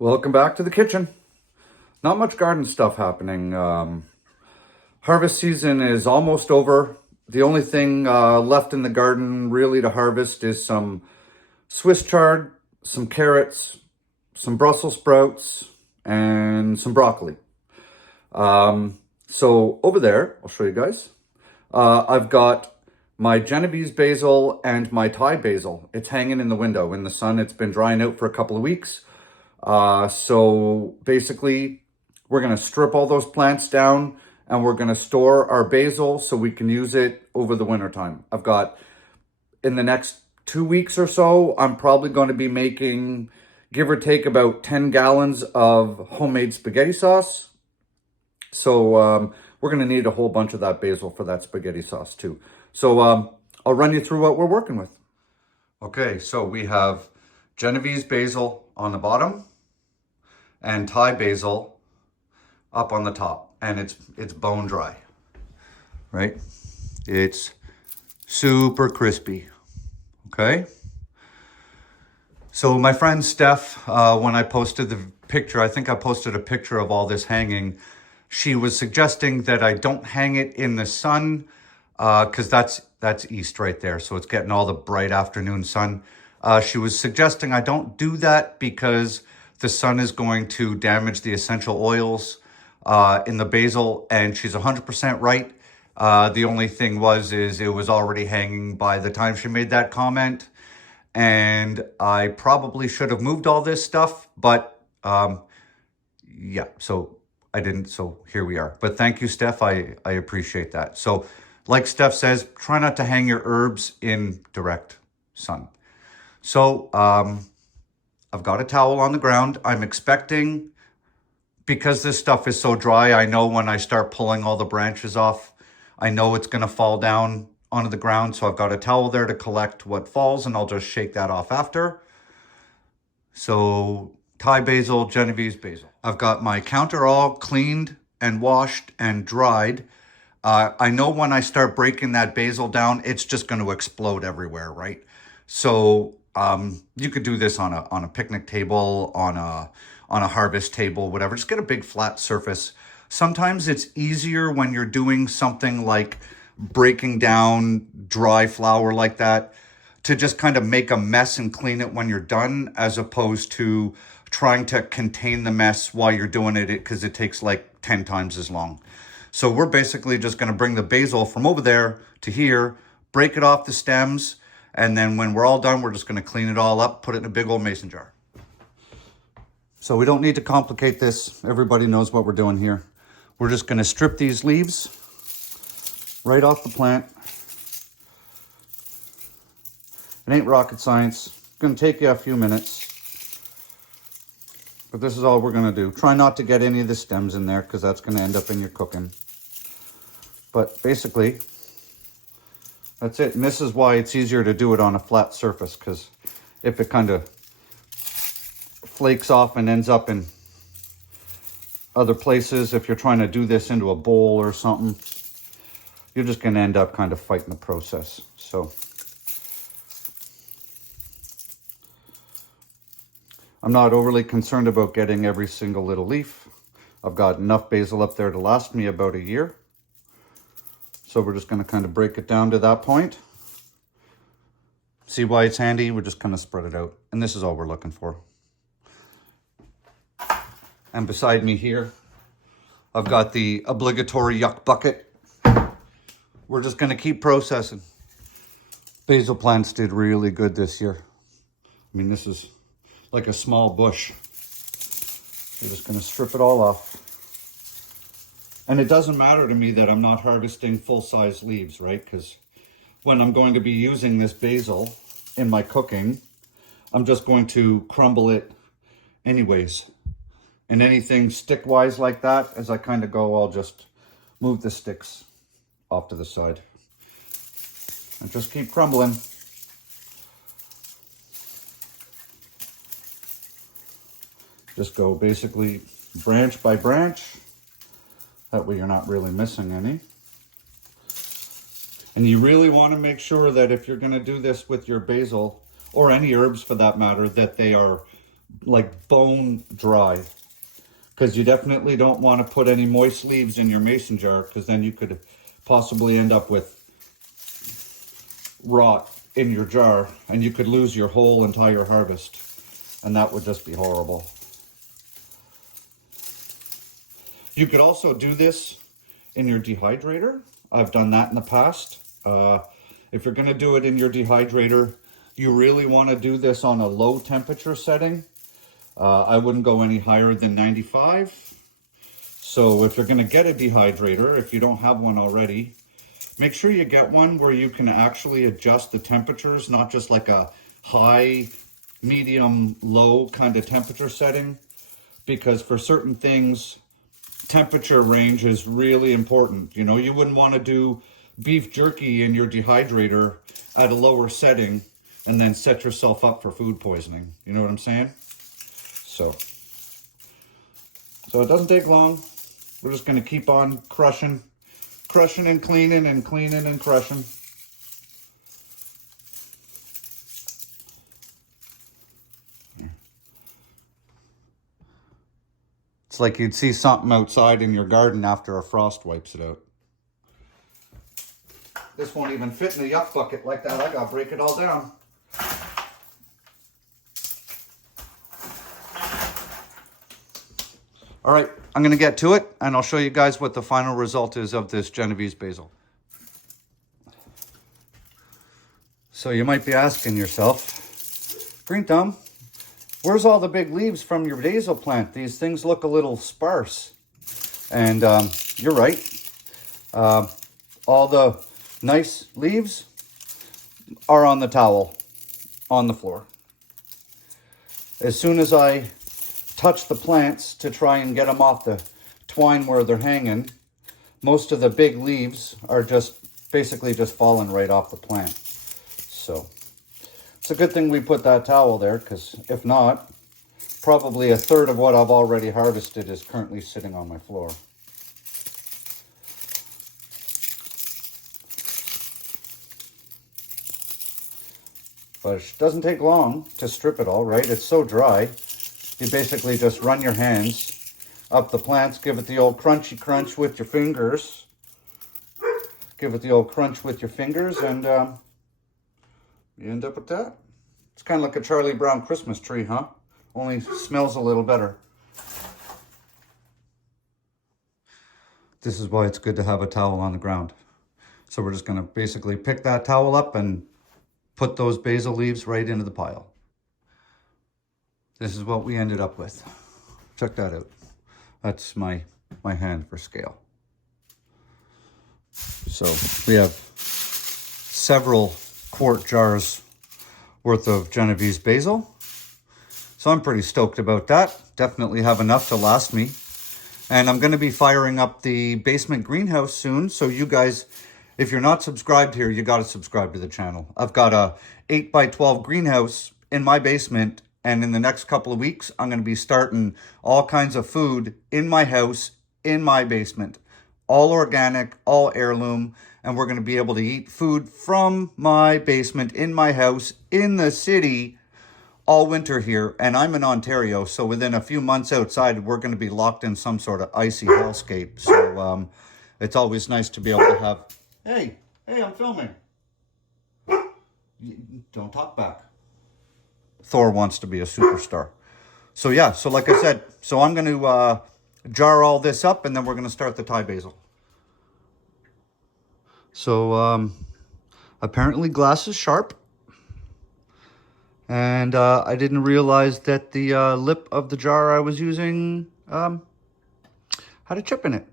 Welcome back to the kitchen. Not much garden stuff happening. Harvest season is almost over. The only thing left in the garden really to harvest is some Swiss chard, some carrots, some Brussels sprouts, and some broccoli. So over there, I'll show you guys. I've got my Genovese basil and my Thai basil. It's hanging in the window in the sun. It's been drying out for a couple of weeks. So basically, we're going to strip all those plants down and we're going to store our basil so we can use it over the winter time. I've got, in the next 2 weeks or so, I'm probably going to be making, give or take, about 10 gallons of homemade spaghetti sauce. So we're going to need a whole bunch of that basil for that spaghetti sauce too. So I'll run you through what we're working with. Okay, so we have Genovese basil on the bottom and Thai basil up on the top, and it's bone dry, right? It's super crispy, okay? So my friend Steph, when I posted the picture, I think I posted a picture of all this hanging, she was suggesting that I don't hang it in the sun, because that's east right there, so it's getting all the bright afternoon sun. She was suggesting I don't do that because the sun is going to damage the essential oils in the basil, and she's 100% right. The only thing is it was already hanging by the time she made that comment, and I probably should have moved all this stuff, but yeah, so I didn't, so here we are. But thank you, Steph, I appreciate that. So like Steph says, try not to hang your herbs in direct sun. So I've got a towel on the ground. I'm expecting, because this stuff is so dry, I know when I start pulling all the branches off, I know it's going to fall down onto the ground. So I've got a towel there to collect what falls, and I'll just shake that off after. So Thai basil, Genovese basil. I've got my counter all cleaned and washed and dried. I know when I start breaking that basil down, it's just going to explode everywhere, right? So you could do this on a picnic table, on a harvest table, whatever. Just get a big flat surface. Sometimes it's easier when you're doing something like breaking down dry flour like that to just kind of make a mess and clean it when you're done, as opposed to trying to contain the mess while you're doing it, because it takes like 10 times as long. So we're basically just going to bring the basil from over there to here, break it off the stems, and then when we're all done, we're just going to clean it all up, put it in a big old mason jar. So we don't need to complicate this. Everybody knows what we're doing here. We're just going to strip these leaves right off the plant. It ain't rocket science. It's going to take you a few minutes. But this is all we're going to do. Try not to get any of the stems in there, because that's going to end up in your cooking. But basically, that's it. And this is why it's easier to do it on a flat surface, because if it kind of flakes off and ends up in other places, if you're trying to do this into a bowl or something, you're just going to end up kind of fighting the process. So I'm not overly concerned about getting every single little leaf. I've got enough basil up there to last me about a year. So we're just going to kind of break it down to that point. See why it's handy? We're just kind of spread it out. And this is all we're looking for. And beside me here, I've got the obligatory yuck bucket. We're just going to keep processing. Basil plants did really good this year. I mean, this is like a small bush. We're just going to strip it all off. And it doesn't matter to me that I'm not harvesting full-size leaves, right? Because when I'm going to be using this basil in my cooking, I'm just going to crumble it anyways. And anything stick-wise like that, as I kind of go, I'll just move the sticks off to the side. And just keep crumbling. Just go basically branch by branch. That way you're not really missing any. And you really want to make sure that if you're going to do this with your basil, or any herbs for that matter, that they are like bone dry, because you definitely don't want to put any moist leaves in your mason jar, because then you could possibly end up with rot in your jar and you could lose your whole entire harvest, and that would just be horrible. You could also do this in your dehydrator. I've done that in the past. If you're going to do it in your dehydrator, you really want to do this on a low temperature setting. I wouldn't go any higher than 95. So if you're going to get a dehydrator, if you don't have one already, make sure you get one where you can actually adjust the temperatures, not just like a high, medium, low kind of temperature setting. Because for certain things, temperature range is really important. You know, you wouldn't want to do beef jerky in your dehydrator at a lower setting and then set yourself up for food poisoning. You know what I'm saying? So it doesn't take long. We're just going to keep on crushing and cleaning and cleaning and crushing. It's like you'd see something outside in your garden after a frost wipes it out. This won't even fit in the yuck bucket like that. I gotta break it all down. All right, I'm gonna get to it and I'll show you guys what the final result is of this Genovese basil. So you might be asking yourself, Green Thumb, where's all the big leaves from your basil plant? These things look a little sparse. And you're right. All the nice leaves are on the towel on the floor. As soon as I touch the plants to try and get them off the twine where they're hanging, most of the big leaves are just basically just falling right off the plant. So it's a good thing we put that towel there, because if not, probably a third of what I've already harvested is currently sitting on my floor. But it doesn't take long to strip it all, right? It's so dry. You basically just run your hands up the plants, give it the old crunchy crunch with your fingers. Give it the old crunch with your fingers, and you end up with that. It's kind of like a Charlie Brown Christmas tree, huh? Only smells a little better. This is why it's good to have a towel on the ground. So we're just going to basically pick that towel up and put those basil leaves right into the pile. This is what we ended up with. Check that out. That's my hand for scale. So we have several quart jars worth of Genovese basil. So I'm pretty stoked about that. Definitely have enough to last me. And I'm going to be firing up the basement greenhouse soon. So you guys, if you're not subscribed here, you got to subscribe to the channel. I've got a 8x12 greenhouse in my basement. And in the next couple of weeks, I'm going to be starting all kinds of food in my house, in my basement. All organic, all heirloom. And we're going to be able to eat food from my basement, in my house, in the city, all winter here. And I'm in Ontario, so within a few months outside, we're going to be locked in some sort of icy hellscape. So it's always nice to be able to have... Hey, I'm filming. Don't talk back. Thor wants to be a superstar. So yeah, so like I said, so I'm going to jar all this up, and then we're going to start the Thai basil. So apparently glass is sharp. And I didn't realize that the lip of the jar I was using had a chip in it.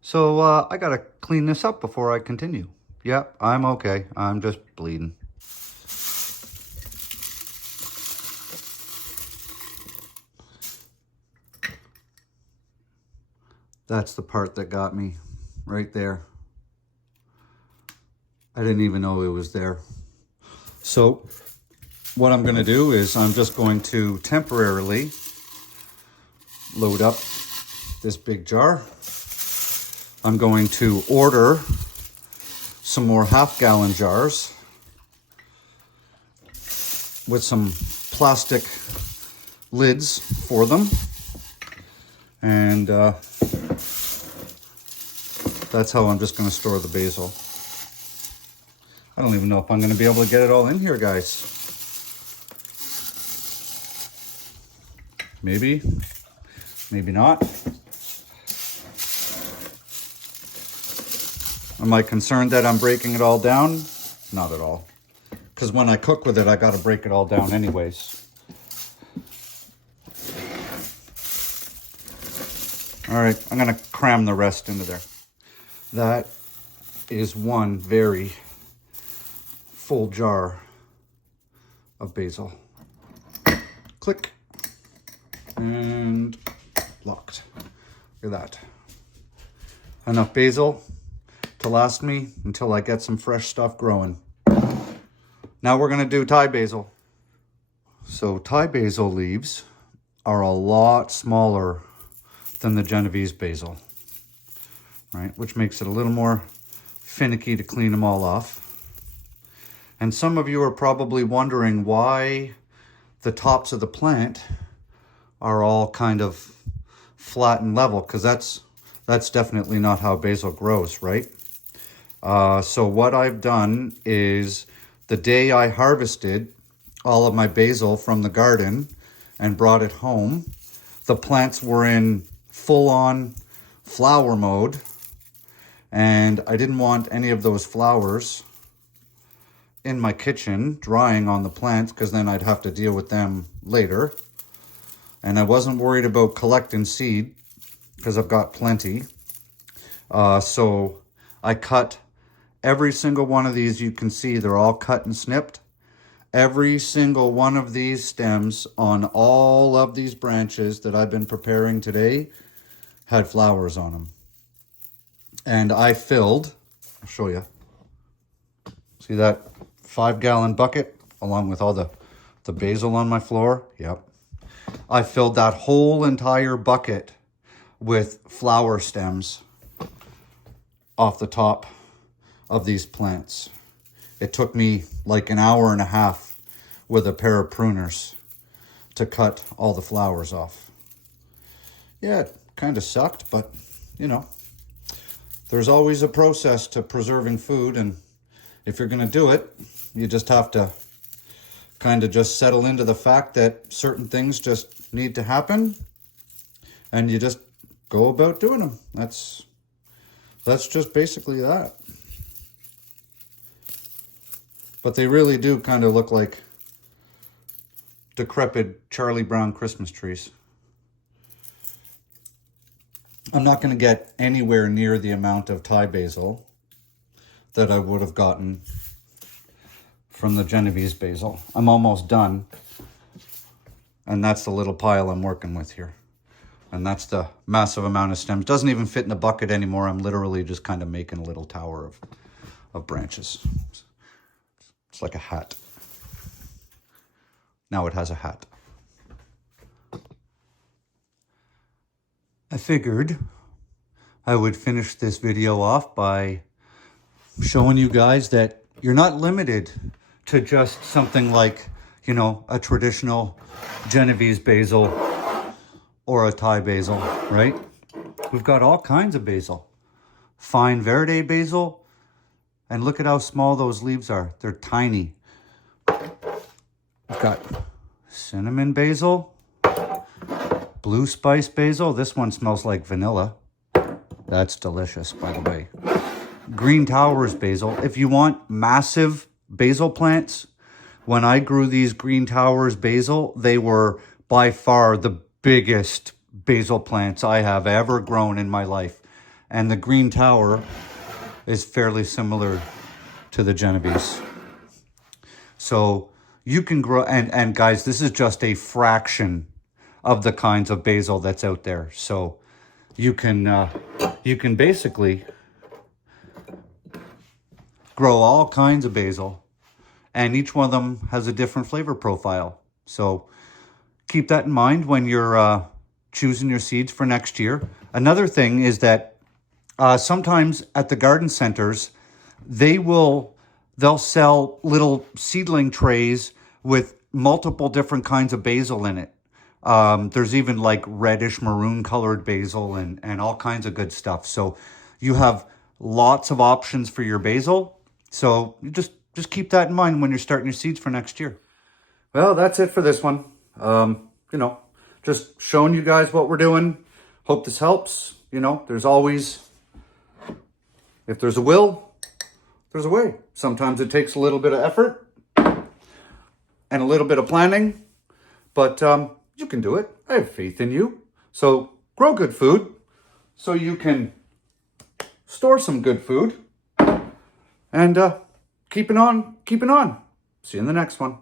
So I got to clean this up before I continue. Yep, I'm okay. I'm just bleeding. That's the part that got me right there. I didn't even know it was there. So what I'm going to do is I'm just going to temporarily load up this big jar. I'm going to order some more half-gallon jars with some plastic lids for them. And that's how I'm just going to store the basil. I don't even know if I'm going to be able to get it all in here, guys. Maybe, maybe not. Am I concerned that I'm breaking it all down? Not at all. Because when I cook with it, I got to break it all down anyways. All right, I'm going to cram the rest into there. That is one very full jar of basil. Click. And locked. Look at that. Enough basil to last me until I get some fresh stuff growing. Now we're going to do Thai basil. So Thai basil leaves are a lot smaller than the Genovese basil, right? Which makes it a little more finicky to clean them all off. And some of you are probably wondering why the tops of the plant are all kind of flat and level, because that's definitely not how basil grows, right? So what I've done is the day I harvested all of my basil from the garden and brought it home, the plants were in full-on flower mode, and I didn't want any of those flowers in my kitchen drying on the plants, because then I'd have to deal with them later. And I wasn't worried about collecting seed because I've got plenty. So I cut every single one of these. You can see they're all cut and snipped. Every single one of these stems on all of these branches that I've been preparing today had flowers on them. And I filled, I'll show you. See that 5-gallon bucket along with all the basil on my floor? Yep. I filled that whole entire bucket with flower stems off the top of these plants. It took me like an hour and a half with a pair of pruners to cut all the flowers off. Yeah, it kind of sucked, but you know, there's always a process to preserving food, and if you're going to do it, you just have to kind of just settle into the fact that certain things just need to happen, and you just go about doing them. That's just basically that. But they really do kind of look like decrepit Charlie Brown Christmas trees. I'm not going to get anywhere near the amount of Thai basil that I would have gotten from the Genovese basil. I'm almost done. And that's the little pile I'm working with here. And that's the massive amount of stems. Doesn't even fit in the bucket anymore. I'm literally just kind of making a little tower of branches. It's like a hat. Now it has a hat. I figured I would finish this video off by showing you guys that you're not limited to just something like, you know, a traditional Genovese basil or a Thai basil, right? We've got all kinds of basil. Fine verde basil, and look at how small those leaves are. They're tiny. We've got cinnamon basil, blue spice basil. This one smells like vanilla. That's delicious, by the way. Green Towers basil. If you want massive basil plants, when I grew these Green Towers basil, they were by far the biggest basil plants I have ever grown in my life. And the Green Tower is fairly similar to the Genovese. So you can grow, and guys, this is just a fraction of the kinds of basil that's out there. So you can basically grow all kinds of basil, and each one of them has a different flavor profile. So keep that in mind when you're choosing your seeds for next year. Another thing is that sometimes at the garden centers, they'll sell little seedling trays with multiple different kinds of basil in it. There's even like reddish maroon colored basil and all kinds of good stuff. So you have lots of options for your basil. So you just keep that in mind when you're starting your seeds for next year. Well, that's it for this one. You know, just showing you guys what we're doing. Hope this helps. You know, there's always, if there's a will, there's a way. Sometimes it takes a little bit of effort and a little bit of planning, but you can do it. I have faith in you. So grow good food so you can store some good food and keep it on. See you in the next one.